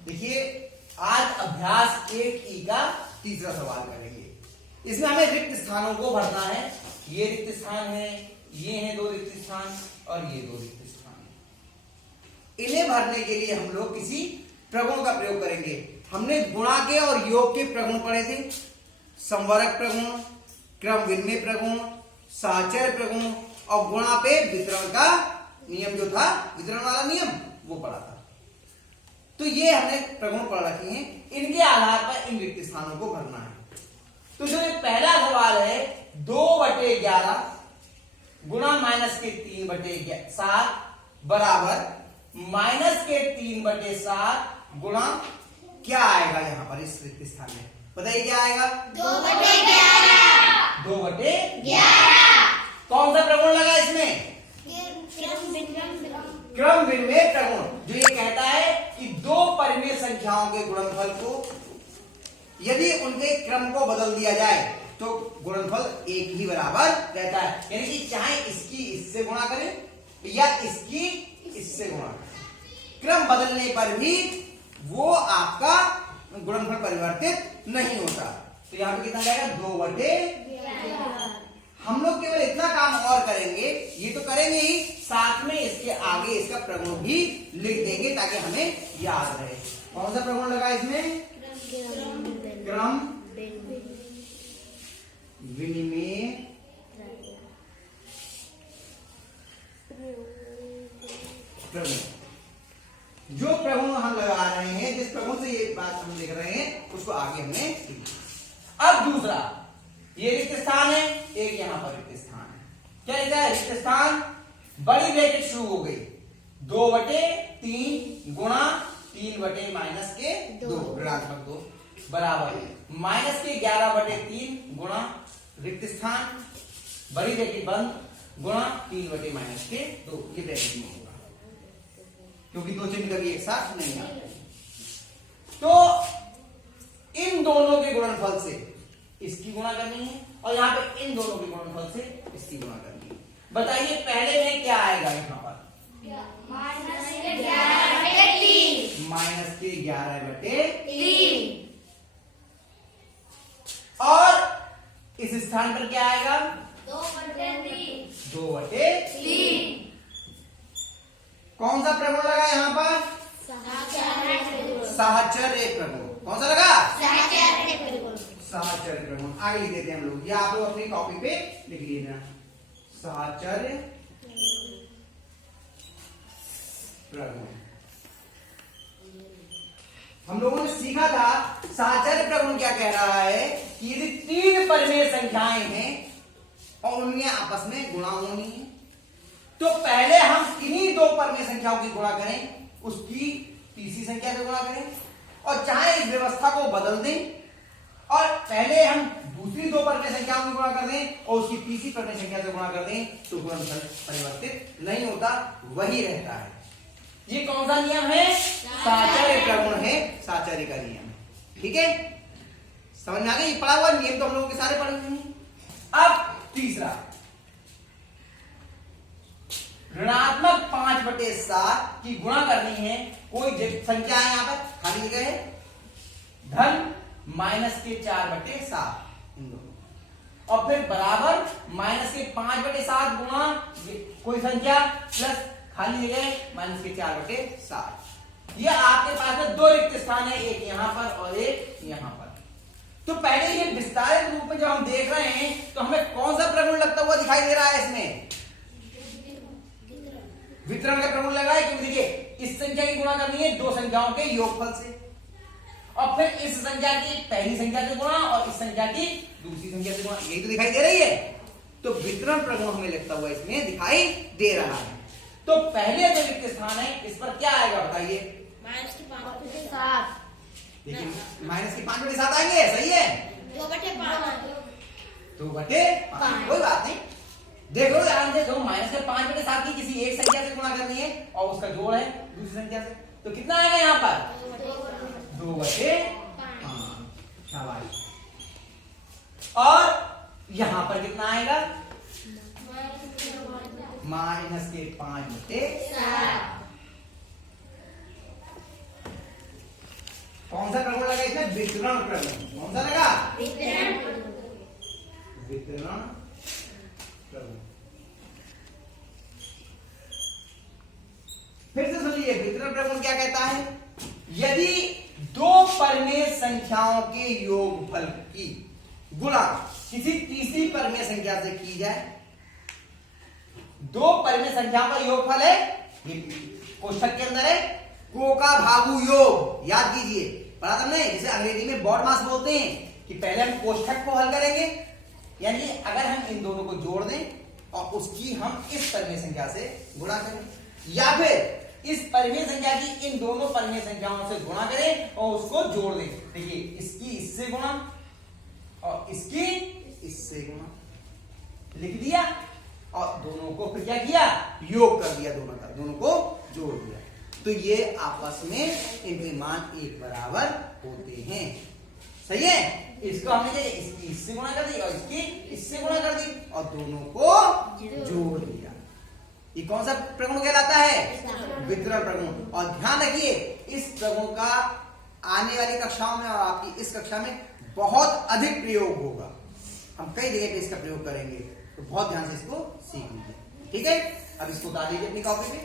देखिए आज अभ्यास 1E का तीसरा सवाल करेंगे। इसमें हमें रिक्त स्थानों को भरना है। ये रिक्त स्थान है, ये हैं 2 रिक्त स्थान और ये 2 रिक्त स्थान। इन्हें भरने के लिए हम लोग किसी प्रगुण का प्रयोग करेंगे। हमने गुणा के और योग के प्रगुण पढ़े थे। संवरक प्रगुण, क्रम विनिमय प्रगुण, साहचर्य प्रगुण और गुणा पे वितरण का नियम जो था, वितरण वाला नियम, वो पढ़ा था। तो ये हमने प्रगुण पढ़ रखे हैं। इनके आधार पर इन रिक्त स्थानों को भरना है। तो जो ये पहला सवाल है 2/11 गुणा माइनस के 3/7 बराबर माइनस के 3/7 गुणा क्या आएगा यहाँ पर इस रिक्त स्थान में? बताइए क्या आएगा? 2/11। 2/11। कौन सा प्रगुण लगा इसमें? क्रम विनिमय प्रगुण, जो ये कहता है कि 2 परिमेय संख्याओं के गुणनफल को यदि उनके क्रम को बदल दिया जाए तो गुणनफल एक ही बराबर रहता है। यानी कि चाहे इसकी इससे गुणा करें या इसकी इससे गुणा करें, क्रम बदलने पर भी वो आपका गुणनफल परिवर्तित नहीं होता। तो यहाँ पे कितना जाएगा? 2/11। हम लोग केवल इतना काम और करेंगे, ये तो करेंगे ही, साथ में इसके आगे इसका प्रगुण भी लिख देंगे ताकि हमें याद रहे। कौन सा प्रगुण लगा इसमें? क्रम विनिमय प्रगुण। जो प्रगुण हम लगा रहे हैं, जिस प्रगुण से ये बात हम लिख रहे हैं, उसको आगे हमने लिखा। अब दूसरा, ये रिक्त स्थान है, एक यहां पर रिक्त स्थान है। क्या लिखा है? रिक्त स्थान, बड़ी ब्रैकेट शुरू हो गई, 2/3 गुणा 3/-2 ऋणात्मक 2 बराबर माइनस के 11/3 गुणा रिक्त स्थान बड़ी ब्रैकेट बंद गुणा 3/-2। ये ब्रैकेट में होगा क्योंकि 2 चिन्ह कभी एक साथ नहीं आते। तो इन दोनों के गुणनफल से इसकी गुणा करनी है और यहाँ पे इन दोनों के गुणनफल से इसकी गुणा करनी है। बताइए पहले में क्या आएगा? यहाँ पर माइनस के 11/3। माइनस के 11/3 और इस स्थान पर क्या आएगा? 2/3। 2/3। कौन सा प्रगुण लगा यहाँ पर? साहचर्य प्रगुण। कौन सा लगा? साहचर्य प्रगुण। आगे लिख देते हैं हम लोग, या आप लोग अपनी कॉपी पे लिख लीजिए। साहचर्य प्रगुण। हम लोगों ने सीखा था साहचर्य प्रगुण क्या कह रहा है कि यदि 3 परिमेय संख्याएं हैं और उनमें आपस में गुणा होनी है, तो पहले हम इन्हीं 2 परिमेय संख्याओं की गुणा करें, उसकी तीसरी संख्या से गुणा करें, और चाहे इस व्यवस्था को बदल दें और पहले हम दूसरी 2 परिमेय संख्याओं की गुणा कर दें और उसकी तीसरी परिमेय संख्या से गुणा कर दें, तो गुणनफल परिवर्तित नहीं होता, वही रहता है। ये कौन सा नियम है? साहचर्य प्रगुण है, साहचर्य का नियम। ठीक है, समझ में आ गया? पढ़ा हुआ नियम तो हम लोगों के सारे पढ़े हुए हैं। अब तीसरा, ऋणात्मक 5/7 की गुणा करनी है। कोई संख्या है यहाँ पर खाली जगह है, धन माइनस के 4/7 इन दोनों, और फिर बराबर माइनस के 5/7 गुणा कोई संख्या प्लस खाली जगह माइनस के 4/7। ये आपके पास में 2 रिक्त स्थान है, एक यहां पर और एक यहां पर। तो पहले ये विस्तारित रूप में जब हम देख रहे हैं तो हमें कौन सा प्रगुण लगता हुआ दिखाई दे रहा है? इसमें वितरण का प्रगुण लगा है, क्योंकि देखिए इस संख्या की गुणा करनी है 2 संख्याओं के योगफल से, और फिर इस संख्या की पहली संख्या से गुणा और इस संख्या की दूसरी संख्या से गुणा, यही तो दिखाई दे रही है। तो वितरण प्रगुण हमें लगता हुआ इसमें दिखाई दे रहा है। तो पहले जो रिक्त स्थान है इस पर क्या आएगा बताइए? माइनस के 5/7। देखिए माइनस के 5/7 आएंगे, सही है? 2/5। 2/5, कोई बात नहीं। देख लो ध्यान से, जो माइनस के 5/7 की किसी एक संख्या से गुणा करनी है और उसका जोड़ है दूसरी संख्या से, तो कितना आएगा यहाँ पर? 2/5। शाबाश। और यहां पर कितना आएगा? माइनस के 5/7। कौन सा प्रगुण लगा इसमें? वितरण प्रगुण। कौन सा लगा? वितरण प्रगुण। फिर से सुनिए, वितरण प्रगुण क्या कहता है? यदि दो परिमेय संख्याओं के योगफल की गुणा किसी तीसरी परिमेय संख्या से की जाए, दो परिमेय संख्याओं का योगफल है, ये कोष्ठक के अंदर है, को का भागु योग, याद कीजिए, पढ़ा तुमने, जिसे अंग्रेजी में बॉड मास बोलते हैं, कि पहले हम कोष्ठक को हल करेंगे, यानी अगर हम इन दोनों को जोड़ दें और उसकी हम इस परिमेय संख्या से गुणा करें, या फिर इस परिमेय संख्या की इन दोनों परिमेय संख्याओं से गुणा करें और उसको जोड़ दें। देखिए, इसकी इससे गुणा और इसकी इससे गुणा, लिख दिया, और दोनों को फिर क्या किया? योग कर दिया, दोनों का, दोनों को जोड़ दिया। तो ये आपस में इनके मान एक बराबर होते हैं। सही है? इसको हमने इसकी इससे गुणा कर दी और इसकी इससे गुणा कर दी और दोनों को जोड़ दिया। ये कौन सा प्रगुण कहलाता है? वितरण प्रगुण। और ध्यान रखिए, इस प्रगुण का आने वाली कक्षाओं में और आपकी इस कक्षा में बहुत अधिक प्रयोग होगा। हम कई जगह पे इसका प्रयोग करेंगे, तो बहुत ध्यान से इसको सीख लीजिए। ठीक है, अब इसको उतार लीजिए अपनी कॉपी पे।